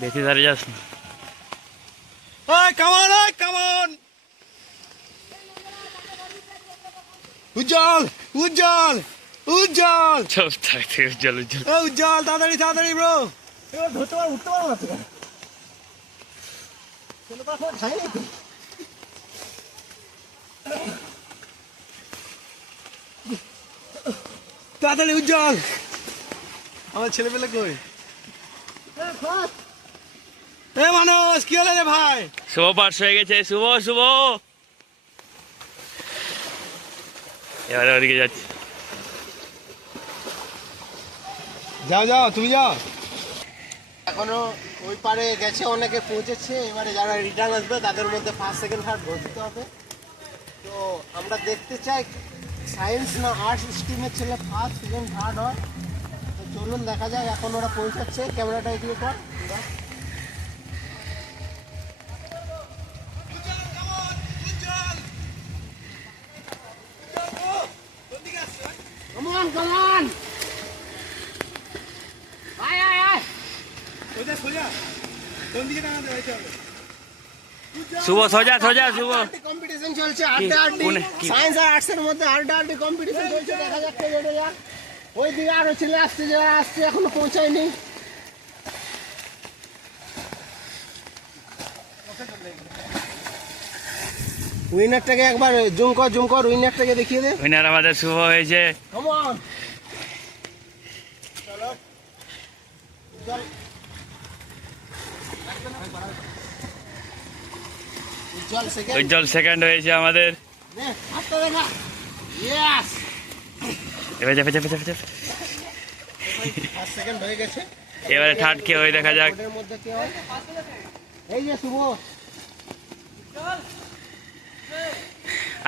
বেশি ধারে যাস না। উজ্জ্বল উজ্জ্বল উজ্জ্বল চল থাকতে উজ্জ্বল উজ্জ্বল। উজ্জ্বল তাড়াতাড়ি তাড়াতাড়ি ব্রো। এবার ধরতে পারো, উঠতে পারো না তো। তাড়াতাড়ি উজ্জ্বল, আমার ছেলে পেলে কই? মানুষ কি হলো রে ভাই? শুভ পাশ হয়ে গেছে, শুভ শুভ। এবারে ওদিকে যাচ্ছি। যাও যাও, তুমি যাও। এখনো ওই পারে গেছে, অনেকে পৌঁছেছে। এবারে যারা রিটার্ন আসবে তাদের মধ্যে ফার্স্ট সেকেন্ড থার্ড ঘোষিত হবে। তো আমরা দেখতে চাই সায়েন্স না আর্টস স্ট্রিমের ছেলে ফার্স্ট সেকেন্ড থার্ড হয়। তো চলুন দেখা যাক, এখন ওরা পৌঁছাচ্ছে। ক্যামেরাটা এগিয়ে কর। Come on, come on! আয় আয় আয়! শুভ সোজা সোজা শুভ। কম্পিটিশন চলছে, আড্ডাআড্ডি। সায়েন্স আর আর্টস এর মধ্যে আড্ডাআড্ডি কম্পিটিশন চলছে। দেখা যাক কে জেতে যায়। ওই দিকে আরো ছেলে আসছে, যারা আসছে এখনো পৌঁছায়নি। উইনারটাকে একবার জুম কর উইনারটাকে দেখিয়ে দে। উইনার আমাদের শুভ হয়েছে। কাম অন, চলো চল। উজ্জ্বল সেকেন্ড হয়েছে আমাদের। নে হাতটা দেখা। ইয়েস, এবার যাবে যাবে যাবে যাবে। ফার্স্ট সেকেন্ড হয়ে গেছে। এবারে থার্ড কে হয় দেখা যাক। ওদের মধ্যে কে হয়? এই যে শুভ।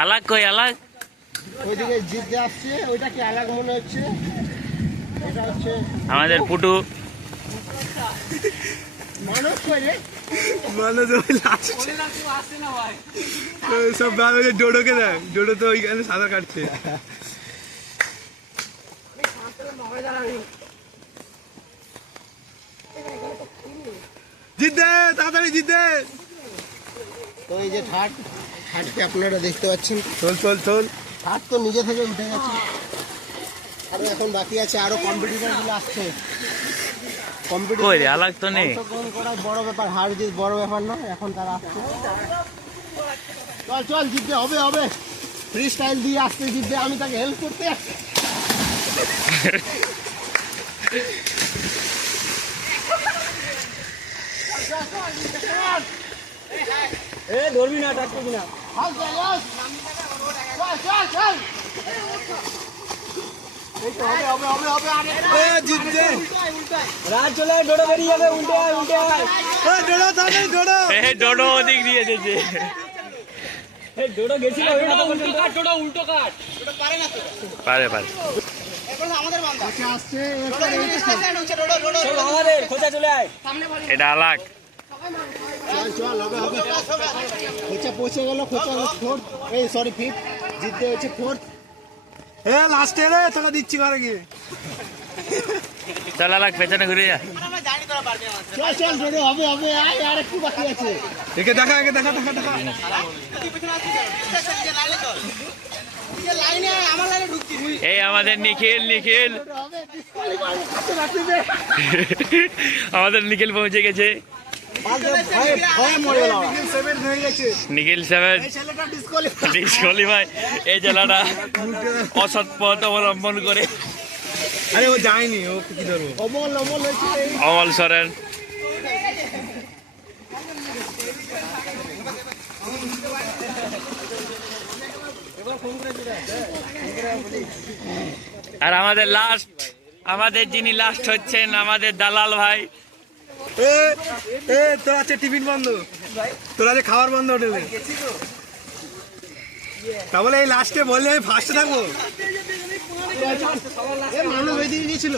আলাগ কই আলাগ? ওইদিকে জিতে আসছে, ওইটা কি আলাগ মনে হচ্ছে? এটা হচ্ছে আমাদের পুটু। মানুষ কই রে? মানুষ ওই লাস্ট সব বাবা ডোডোকে দেখ, ডোডো তো ওইখানে সাঁতার কাটছে। জিতে তাড়াতাড়ি জিতে। তো এই যে থার্ডকে আপনারা দেখতে পাচ্ছেন। চল চল চল। থার্ড তো নিজে থেকে উঠে গেছে। আরো এখন বাকি আছে, আরো কম্পিটিটরগুলো আসছে। কই রে আলাগ তো নেই। অংশগ্রহণ করা বড় ব্যাপার, হার জিত বড় ব্যাপার নয়। এখন তারা আসছে। চল চল, জিতবে, হবে হবে। ফ্রি স্টাইল দিয়ে আসতে জিতবে, আমি তাকে হেল্প করতে আসছি। ধরবি না, টাক করবি না। জিতবে রাজ, চলে ডোডো বেরিয়ে যাবে। উল্টে আয় উল্টে আয়। ডোডো তাড়াতাড়ি ডোডো। ডোডো ওদিক দিয়ে দিয়েছে। ডোডো গেছিল উল্টো কাট পারে পারে। আসছে আমাদের খোঁজা চলে আয়। এটা আলাগ। চল হবে হবে। খোঁচা পৌঁছে গেল, খোঁচা ফোর্থ, এই সরি ফিফথ, জিততে হয়েছে ফোর্থ। লাস্টে রে তোরা দিচ্ছি ঘরে গিয়ে। চল আলাগ, পেছনে ঘুরে যা। চল চল ডোডো, হবে হবে। আয়, আর একটু বাকি আছে। একে দেখা একে দেখা দেখা দেখা। এই আমাদের নিখিল নিখিল। হবে, disqualify করতে পারছি যে। আমাদের নিখিল পৌঁছে গেছে। ভয়ে মরে গেল। নিখিল সেভেন ছেলেটা disqualify। ডিসকোয়ালিফাই। এই জেলাটা অসৎ পথ অবলম্বন করে। আরে ও যায়নি, ও কি ধরবো। অমল হয়েছে। অমল সরেন। আর আমাদের লাস্ট, আমাদের যিনি লাস্ট হচ্ছেন আমাদের দালাল ভাই। তোর আছে টিফিন বন্ধ, তোর আছে খাবার বন্ধ হোটেলে। তাহলে এই লাস্টে বললে আমি ফার্স্টে থাকবো। মানুষ ওই দিকে গিয়েছিল।